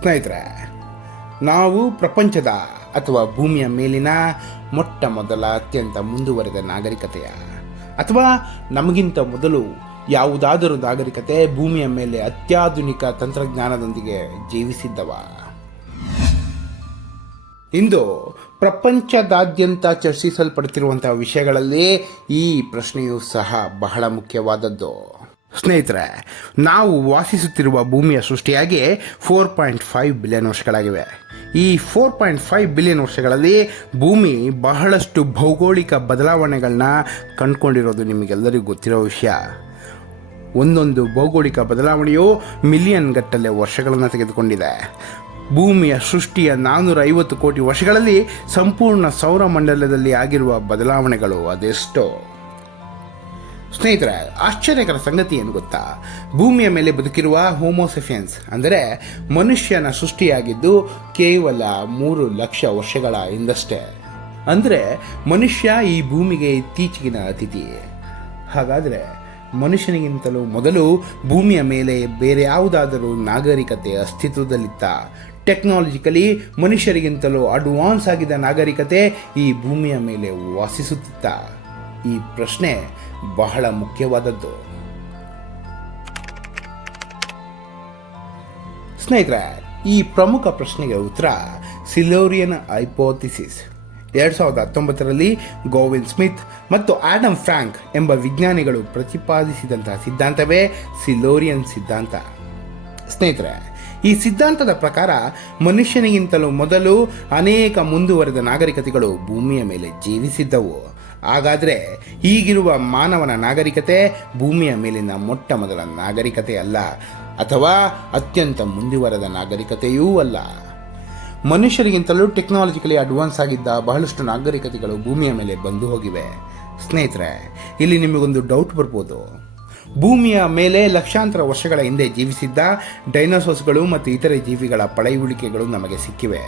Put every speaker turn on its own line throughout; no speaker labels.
ಸ್ನೇಹಿತರೆ, ನಾವು ಪ್ರಪಂಚದ ಅಥವಾ ಭೂಮಿಯ ಮೇಲಿನ ಮೊಟ್ಟ ಮೊದಲ ಅತ್ಯಂತ ಮುಂದುವರೆದ ನಾಗರಿಕತೆಯ ಅಥವಾ ನಮಗಿಂತ ಮೊದಲು ಯಾವುದಾದರೂ ನಾಗರಿಕತೆ ಭೂಮಿಯ ಮೇಲೆ ಅತ್ಯಾಧುನಿಕ ತಂತ್ರಜ್ಞಾನದೊಂದಿಗೆ ಜೀವಿಸಿದ್ದವ. ಇಂದು ಪ್ರಪಂಚದಾದ್ಯಂತ ಚರ್ಚಿಸಲ್ಪಡುತ್ತಿರುವಂತಹ ವಿಷಯಗಳಲ್ಲಿ ಈ ಪ್ರಶ್ನೆಯೂ ಸಹ ಬಹಳ ಮುಖ್ಯವಾದದ್ದು. ಸ್ನೇಹಿತರೆ, ನಾವು ವಾಸಿಸುತ್ತಿರುವ ಭೂಮಿಯ ಸೃಷ್ಟಿಯಾಗಿ ಫೋರ್ ಪಾಯಿಂಟ್ ಫೈವ್ ಬಿಲಿಯನ್ ವರ್ಷಗಳಾಗಿವೆ. ಈ ಫೋರ್ ಪಾಯಿಂಟ್ ಫೈವ್ ಬಿಲಿಯನ್ ವರ್ಷಗಳಲ್ಲಿ ಭೂಮಿ ಬಹಳಷ್ಟು ಭೌಗೋಳಿಕ ಬದಲಾವಣೆಗಳನ್ನ ಕಂಡುಕೊಂಡಿರೋದು ನಿಮಗೆಲ್ಲರಿಗೂ ಗೊತ್ತಿರೋ ವಿಷಯ. ಒಂದೊಂದು ಭೌಗೋಳಿಕ ಬದಲಾವಣೆಯು ಮಿಲಿಯನ್ ಗಟ್ಟಲೆ ವರ್ಷಗಳನ್ನು ತೆಗೆದುಕೊಂಡಿದೆ. ಭೂಮಿಯ ಸೃಷ್ಟಿಯ ನಾನ್ನೂರ ಐವತ್ತು ಕೋಟಿ ವರ್ಷಗಳಲ್ಲಿ ಸಂಪೂರ್ಣ ಸೌರಮಂಡಲದಲ್ಲಿ ಆಗಿರುವ ಬದಲಾವಣೆಗಳು ಅದೆಷ್ಟೋ. ಸ್ನೇಹಿತರೆ, ಆಶ್ಚರ್ಯಕರ ಸಂಗತಿ ಏನು ಗೊತ್ತಾ? ಭೂಮಿಯ ಮೇಲೆ ಬದುಕಿರುವ ಹೋಮೋಸೆಫಿಯನ್ಸ್ ಅಂದರೆ ಮನುಷ್ಯನ ಸೃಷ್ಟಿಯಾಗಿದ್ದು ಕೇವಲ ಮೂರು ಲಕ್ಷ ವರ್ಷಗಳ ಹಿಂದಷ್ಟೇ. ಅಂದರೆ ಮನುಷ್ಯ ಈ ಭೂಮಿಗೆ ಇತ್ತೀಚೆಗಿನ ಅತಿಥಿ. ಹಾಗಾದರೆ ಮನುಷ್ಯನಿಗಿಂತಲೂ ಮೊದಲು ಭೂಮಿಯ ಮೇಲೆ ಬೇರೆ ಯಾವುದಾದರೂ ನಾಗರಿಕತೆ ಅಸ್ತಿತ್ವದಲ್ಲಿತ್ತ ಟೆಕ್ನಾಲಜಿಕಲಿ ಮನುಷ್ಯರಿಗಿಂತಲೂ ಅಡ್ವಾನ್ಸ್ ಆಗಿದ್ದ ನಾಗರಿಕತೆ ಈ ಭೂಮಿಯ ಮೇಲೆ ವಾಸಿಸುತ್ತಿತ್ತ. ಈ ಪ್ರಶ್ನೆ ಬಹಳ ಮುಖ್ಯವಾದದ್ದು. ಸ್ನೇಹಿತರೆ, ಈ ಪ್ರಮುಖ ಪ್ರಶ್ನೆಗೆ ಉತ್ತರ ಸಿಲೋರಿಯನ್ ಐಪೋಥಿಸಿಸ್ ಎರಡು ಸಾವಿರದ ಹತ್ತೊಂಬತ್ತರಲ್ಲಿ ಗೋವಿಂದ್ ಸ್ಮಿತ್ ಮತ್ತು ಆಡಮ್ ಫ್ರಾಂಕ್ ಎಂಬ ವಿಜ್ಞಾನಿಗಳು ಪ್ರತಿಪಾದಿಸಿದಂತಹ ಸಿದ್ಧಾಂತವೇ ಸಿಲೋರಿಯನ್ ಸಿದ್ಧಾಂತ. ಸ್ನೇಹಿತರೆ, ಈ ಸಿದ್ಧಾಂತದ ಪ್ರಕಾರ ಮನುಷ್ಯನಿಗಿಂತಲೂ ಮೊದಲು ಅನೇಕ ಮುಂದುವರೆದ ನಾಗರಿಕತೆಗಳು ಭೂಮಿಯ ಮೇಲೆ ಜೀವಿಸಿದ್ದವು. ಹಾಗಾದರೆ ಈಗಿರುವ ಮಾನವನ ನಾಗರಿಕತೆ ಭೂಮಿಯ ಮೇಲಿನ ಮೊಟ್ಟ ಮೊದಲ ನಾಗರಿಕತೆ ಅಲ್ಲ, ಅಥವಾ ಅತ್ಯಂತ ಮುಂದುವರೆದ ನಾಗರಿಕತೆಯೂ ಅಲ್ಲ. ಮನುಷ್ಯರಿಗಿಂತಲೂ ಟೆಕ್ನಾಲಜಿಕಲಿ ಅಡ್ವಾನ್ಸ್ ಆಗಿದ್ದ ಬಹಳಷ್ಟು ನಾಗರಿಕತೆಗಳು ಭೂಮಿಯ ಮೇಲೆ ಬಂದು ಹೋಗಿವೆ. ಸ್ನೇಹಿತರೆ, ಇಲ್ಲಿ ನಿಮಗೊಂದು ಡೌಟ್ ಬರ್ಬೋದು. ಭೂಮಿಯ ಮೇಲೆ ಲಕ್ಷಾಂತರ ವರ್ಷಗಳ ಹಿಂದೆ ಜೀವಿಸಿದ್ದ ಡೈನೋಸಾರ್ಸ್ಗಳು ಮತ್ತು ಇತರೆ ಜೀವಿಗಳ ಪಳೆಯುಳಿಕೆಗಳು ನಮಗೆ ಸಿಕ್ಕಿವೆ.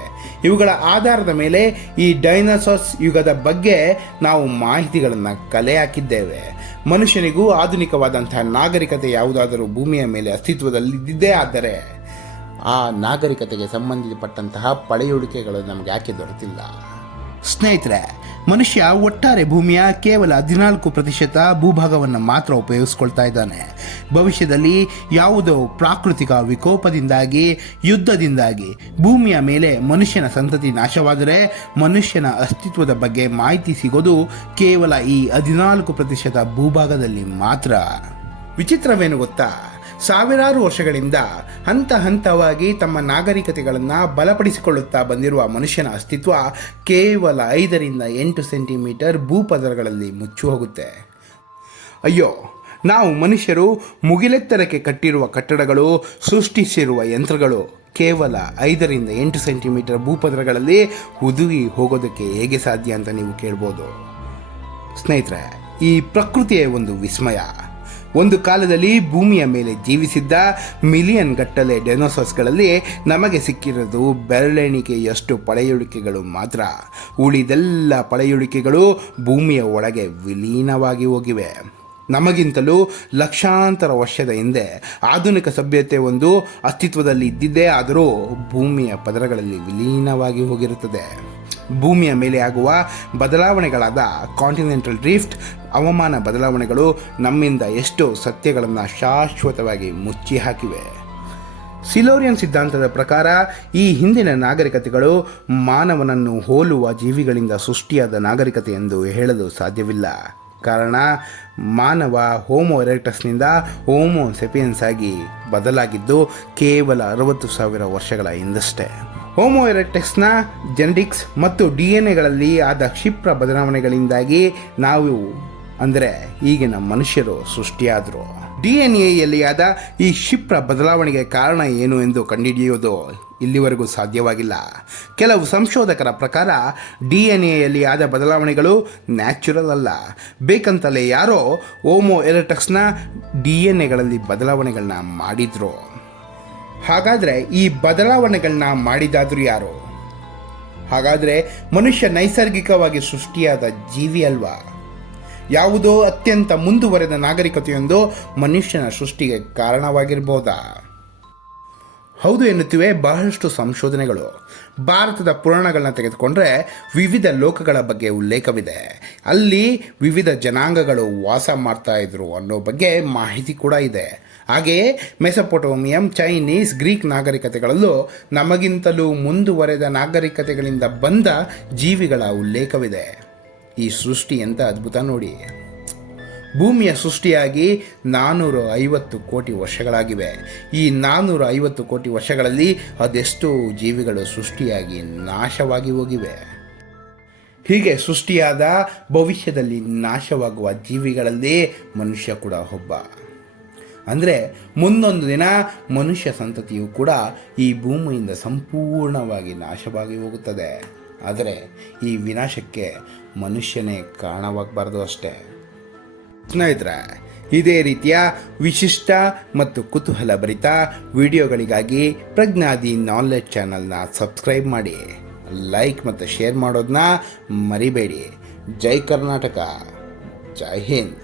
ಇವುಗಳ ಆಧಾರದ ಮೇಲೆ ಈ ಡೈನೋಸಾರ್ಸ್ ಯುಗದ ಬಗ್ಗೆ ನಾವು ಮಾಹಿತಿಗಳನ್ನು ಕಲೆ ಹಾಕಿದ್ದೇವೆ. ಮನುಷ್ಯನಿಗೂ ಆಧುನಿಕವಾದಂತಹ ನಾಗರಿಕತೆ ಯಾವುದಾದರೂ ಭೂಮಿಯ ಮೇಲೆ ಅಸ್ತಿತ್ವದಲ್ಲಿದ್ದೇ ಆದರೆ ಆ ನಾಗರಿಕತೆಗೆ ಸಂಬಂಧಪಟ್ಟಂತಹ ಪಳೆಯುಳಿಕೆಗಳು ನಮಗೆ ಯಾಕೆ ದೊರೆತಿಲ್ಲ? ಸ್ನೇಹಿತರೆ ಮನುಷ್ಯ ಒಟ್ಟಾರೆ ಭೂಮಿಯ ಕೇವಲ ಹದಿನಾಲ್ಕು ಪ್ರತಿಶತ ಭೂಭಾಗವನ್ನು ಮಾತ್ರ ಉಪಯೋಗಿಸ್ಕೊಳ್ತಾ ಇದ್ದಾನೆ. ಭವಿಷ್ಯದಲ್ಲಿ ಯಾವುದೋ ಪ್ರಾಕೃತಿಕ ವಿಕೋಪದಿಂದಾಗಿ, ಯುದ್ಧದಿಂದಾಗಿ ಭೂಮಿಯ ಮೇಲೆ ಮನುಷ್ಯನ ಸಂತತಿ ನಾಶವಾದರೆ ಮನುಷ್ಯನ ಅಸ್ತಿತ್ವದ ಬಗ್ಗೆ ಮಾಹಿತಿ ಸಿಗೋದು ಕೇವಲ ಈ ಹದಿನಾಲ್ಕು ಪ್ರತಿಶತ ಭೂಭಾಗದಲ್ಲಿ ಮಾತ್ರ. ವಿಚಿತ್ರವೇನು ಗೊತ್ತಾ? ಸಾವಿರಾರು ವರ್ಷಗಳಿಂದ ಹಂತ ಹಂತವಾಗಿ ತಮ್ಮ ನಾಗರಿಕತೆಗಳನ್ನು ಬಲಪಡಿಸಿಕೊಳ್ಳುತ್ತಾ ಬಂದಿರುವ ಮನುಷ್ಯನ ಅಸ್ತಿತ್ವ ಕೇವಲ ಐದರಿಂದ ಎಂಟು ಸೆಂಟಿಮೀಟರ್ ಭೂಪದರಗಳಲ್ಲಿ ಮುಚ್ಚಿ ಹೋಗುತ್ತೆ. ಅಯ್ಯೋ, ನಾವು ಮನುಷ್ಯರು ಮುಗಿಲೆತ್ತರಕ್ಕೆ ಕಟ್ಟಿರುವ ಕಟ್ಟಡಗಳು, ಸೃಷ್ಟಿಸಿರುವ ಯಂತ್ರಗಳು ಕೇವಲ ಐದರಿಂದ ಎಂಟು ಸೆಂಟಿಮೀಟರ್ ಭೂಪದರಗಳಲ್ಲಿ ಹುದುಗಿ ಹೋಗೋದಕ್ಕೆ ಹೇಗೆ ಸಾಧ್ಯ ಅಂತ ನೀವು ಕೇಳ್ಬೋದು. ಸ್ನೇಹಿತರೆ, ಈ ಪ್ರಕೃತಿಯ ಒಂದು ವಿಸ್ಮಯ. ಒಂದು ಕಾಲದಲ್ಲಿ ಭೂಮಿಯ ಮೇಲೆ ಜೀವಿಸಿದ್ದ ಮಿಲಿಯನ್ ಗಟ್ಟಲೆ ಡೈನೋಸಾರ್ಸ್ಗಳಲ್ಲಿ ನಮಗೆ ಸಿಕ್ಕಿರೋದು ಬೆರಳೆಣಿಕೆಯಷ್ಟು ಪಳೆಯುಳಿಕೆಗಳು ಮಾತ್ರ. ಉಳಿದೆಲ್ಲ ಪಳೆಯುಳಿಕೆಗಳು ಭೂಮಿಯ ಒಳಗೆ ವಿಲೀನವಾಗಿ ಹೋಗಿವೆ. ನಮಗಿಂತಲೂ ಲಕ್ಷಾಂತರ ವರ್ಷದ ಹಿಂದೆ ಆಧುನಿಕ ಸಭ್ಯತೆ ಒಂದು ಅಸ್ತಿತ್ವದಲ್ಲಿ ಇದ್ದಿದ್ದೇ ಆದರೂ ಭೂಮಿಯ ಪದರಗಳಲ್ಲಿ ವಿಲೀನವಾಗಿ ಹೋಗಿರುತ್ತದೆ. ಭೂಮಿಯ ಮೇಲೆ ಆಗುವ ಬದಲಾವಣೆಗಳಾದ ಕಾಂಟಿನೆಂಟಲ್ ಡ್ರಿಫ್ಟ್ ಹವಾಮಾನ ಬದಲಾವಣೆಗಳು ನಮ್ಮಿಂದ ಎಷ್ಟು ಸತ್ಯಗಳನ್ನು ಶಾಶ್ವತವಾಗಿ ಮುಚ್ಚಿ ಹಾಕಿವೆ. ಸಿಲೋರಿಯನ್ ಸಿದ್ಧಾಂತದ ಪ್ರಕಾರ ಈ ಹಿಂದಿನ ನಾಗರಿಕತೆಗಳು ಮಾನವನನ್ನು ಹೋಲುವ ಜೀವಿಗಳಿಂದ ಸೃಷ್ಟಿಯಾದ ನಾಗರಿಕತೆ ಎಂದು ಹೇಳಲು ಸಾಧ್ಯವಿಲ್ಲ. ಕಾರಣ, ಮಾನವ ಹೋಮೋ ಎರೆಕ್ಟಸ್ನಿಂದ ಹೋಮೋ ಸೆಪಿಯನ್ಸ್ ಆಗಿ ಬದಲಾಗಿದ್ದು ಕೇವಲ ಅರವತ್ತು ಸಾವಿರ ವರ್ಷಗಳ ಹಿಂದಷ್ಟೇ. ಹೋಮೋ ಎರೆಟೆಕ್ಸ್ನ ಜೆನೆಟಿಕ್ಸ್ ಮತ್ತು ಡಿ ಎನ್ ಎಗಳಲ್ಲಿ ಆದ ಕ್ಷಿಪ್ರ ಬದಲಾವಣೆಗಳಿಂದಾಗಿ ನಾವು, ಅಂದರೆ ಈಗಿನ ಮನುಷ್ಯರು ಸೃಷ್ಟಿಯಾದರು. ಡಿ ಎನ್ ಎಯಲ್ಲಿ ಆದ ಈ ಕ್ಷಿಪ್ರ ಬದಲಾವಣೆಗೆ ಕಾರಣ ಏನು ಎಂದು ಕಂಡುಹಿಡಿಯುವುದು ಇಲ್ಲಿವರೆಗೂ ಸಾಧ್ಯವಾಗಿಲ್ಲ. ಕೆಲವು ಸಂಶೋಧಕರ ಪ್ರಕಾರ ಡಿ ಎನ್ ಎಯಲ್ಲಿ ಆದ ಬದಲಾವಣೆಗಳು ನ್ಯಾಚುರಲ್ ಅಲ್ಲ. ಬೇಕಂತಲೇ ಯಾರೋ ಓಮೋ ಎರೆಟಕ್ಸ್ನ ಡಿ ಎನ್ ಎಗಳಲ್ಲಿ ಬದಲಾವಣೆಗಳನ್ನ ಮಾಡಿದ್ರು. ಹಾಗಾದರೆ ಈ ಬದಲಾವಣೆಗಳನ್ನ ಮಾಡಿದಾದರೂ ಯಾರು? ಹಾಗಾದರೆ ಮನುಷ್ಯ ನೈಸರ್ಗಿಕವಾಗಿ ಸೃಷ್ಟಿಯಾದ ಜೀವಿ ಅಲ್ವಾ? ಯಾವುದೋ ಅತ್ಯಂತ ಮುಂದುವರೆದ ನಾಗರಿಕತೆಯೊಂದು ಮನುಷ್ಯನ ಸೃಷ್ಟಿಗೆ ಕಾರಣವಾಗಿರ್ಬೋದಾ? ಹೌದು ಎನ್ನುತ್ತಿವೆ ಬಹಳಷ್ಟು ಸಂಶೋಧನೆಗಳು. ಭಾರತದ ಪುರಾಣಗಳನ್ನ ತೆಗೆದುಕೊಂಡ್ರೆ ವಿವಿಧ ಲೋಕಗಳ ಬಗ್ಗೆ ಉಲ್ಲೇಖವಿದೆ. ಅಲ್ಲಿ ವಿವಿಧ ಜನಾಂಗಗಳು ವಾಸ ಮಾಡ್ತಾ ಇದ್ರು ಅನ್ನೋ ಬಗ್ಗೆ ಮಾಹಿತಿ ಕೂಡ ಇದೆ. ಹಾಗೆಯೇ ಮೆಸಪೊಟೋಮಿಯಂ, ಚೈನೀಸ್, ಗ್ರೀಕ್ ನಾಗರಿಕತೆಗಳಲ್ಲೂ ನಮಗಿಂತಲೂ ಮುಂದುವರೆದ ನಾಗರಿಕತೆಗಳಿಂದ ಬಂದ ಜೀವಿಗಳ ಉಲ್ಲೇಖವಿದೆ. ಈ ಸೃಷ್ಟಿ ಅಂತ ಅದ್ಭುತ ನೋಡಿ. ಭೂಮಿಯ ಸೃಷ್ಟಿಯಾಗಿ ನಾನ್ನೂರ ಐವತ್ತು ಕೋಟಿ ವರ್ಷಗಳಾಗಿವೆ. ಈ ನಾನ್ನೂರ ಐವತ್ತು ಕೋಟಿ ವರ್ಷಗಳಲ್ಲಿ ಅದೆಷ್ಟೋ ಜೀವಿಗಳು ಸೃಷ್ಟಿಯಾಗಿ ನಾಶವಾಗಿ ಹೋಗಿವೆ. ಹೀಗೆ ಸೃಷ್ಟಿಯಾದ ಭವಿಷ್ಯದಲ್ಲಿ ನಾಶವಾಗುವ ಜೀವಿಗಳಲ್ಲಿ ಮನುಷ್ಯ ಕೂಡ ಒಬ್ಬ. ಅಂದರೆ ಮುಂದೊಂದು ದಿನ ಮನುಷ್ಯ ಸಂತತಿಯು ಕೂಡ ಈ ಭೂಮಿಯಿಂದ ಸಂಪೂರ್ಣವಾಗಿ ನಾಶವಾಗಿ ಹೋಗುತ್ತದೆ. ಆದರೆ ಈ ವಿನಾಶಕ್ಕೆ ಮನುಷ್ಯನೇ ಕಾರಣವಾಗಬಾರ್ದು ಅಷ್ಟೇ. ಸ್ನೇಹಿತರೆ, ಇದೇ ರೀತಿಯ ವಿಶಿಷ್ಟ ಮತ್ತು ಕುತೂಹಲಭರಿತ ವಿಡಿಯೋಗಳಿಗಾಗಿ ಪ್ರಜ್ಞಾದಿ ನಾಲೆಡ್ಜ್ ಚಾನಲ್ನ ಸಬ್ಸ್ಕ್ರೈಬ್ ಮಾಡಿ. ಲೈಕ್ ಮತ್ತು ಶೇರ್ ಮಾಡೋದನ್ನ ಮರಿಬೇಡಿ. ಜೈ ಕರ್ನಾಟಕ. ಜೈ ಹಿಂದ್.